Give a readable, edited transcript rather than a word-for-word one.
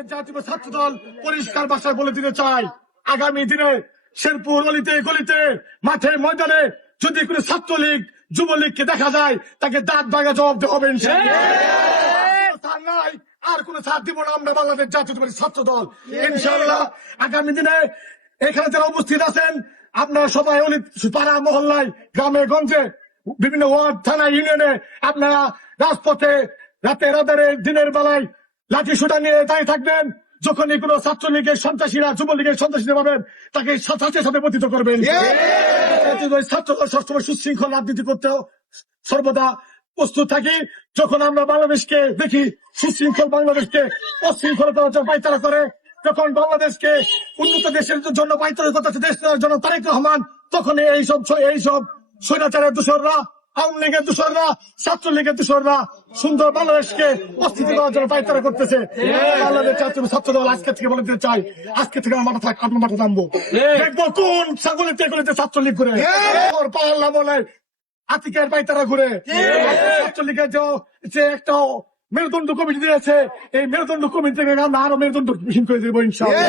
বাংলাদেশ জাতীয় ছাত্র দল পরিষ্কার ভাষায় বলে দিতে চাই, আগামী দিনে শেরপুর অলিতে গলিতে মাঠে ময়দানে যদি কোনো ছাত্রলীগ যুবলীগকে দেখা যায়, তাকে দাঁত ভাঙা জবাব দিতে হবে নাই। আর কোন ছাড় দিব না আমরা বাংলাদেশ জাতীয় ছাত্র দল ইনশাআল্লাহ। আগামী দিনে এখানে যারা উপস্থিত আছেন, আপনারা সবাই পাড়া মহল্লায় গ্রামে গঞ্জে বিভিন্ন ওয়ার্ড থানা ইউনিয়নে আপনারা রাজপথে রাতের আধারে দিনের বেলায় লাঠি সোটা নিয়ে দাঁড়িয়ে থাকবেন। যখনই কোনো ছাত্রলীগের সন্ত্রাসীরা যুবলীগের সন্ত্রাসীরা পাবেন, তাকে সাথে সাথে পতিত করবেন। ছাত্রদল সবসময় সুশৃঙ্খল রাজনীতি করতেও সর্বদা প্রস্তুত থাকি। যখন আমরা বাংলাদেশকে দেখি সুশৃঙ্খল বাংলাদেশকে অশৃঙ্খলতার জন্য পায়তারা করে, যখন বাংলাদেশকে উন্নত দেশের জন্য পায়তারা করতেছে দেশ নেওয়ার জন্য তারেক রহমান, তখন এইসব স্বৈরাচারের দোসররা, আওয়ামী লীগের দোসররা, ছাত্রলীগের দোসররা সুন্দর বাংলাদেশকে অস্থিতি দেওয়ার জন্য পায়তারা করতেছে। বাংলাদেশ জাতীয় ছাত্র দল আজকে থেকে বলে দিতে চাই, আজকে থেকে আপনার মাঠে নামবো, দেখবো কোন ছাগলিতে এগুলিতে ছাত্রলীগ করে পাল্লা বলে আতিকের পায়তারা ঘুরে। ছাত্রলীগের যে একটা মেরুদণ্ড কমিটি দিয়েছে, এই মেরুদণ্ড কমিটি থেকে আমরা আরো মেরুদণ্ডহীন করে দেবো ইনশাআল্লাহ।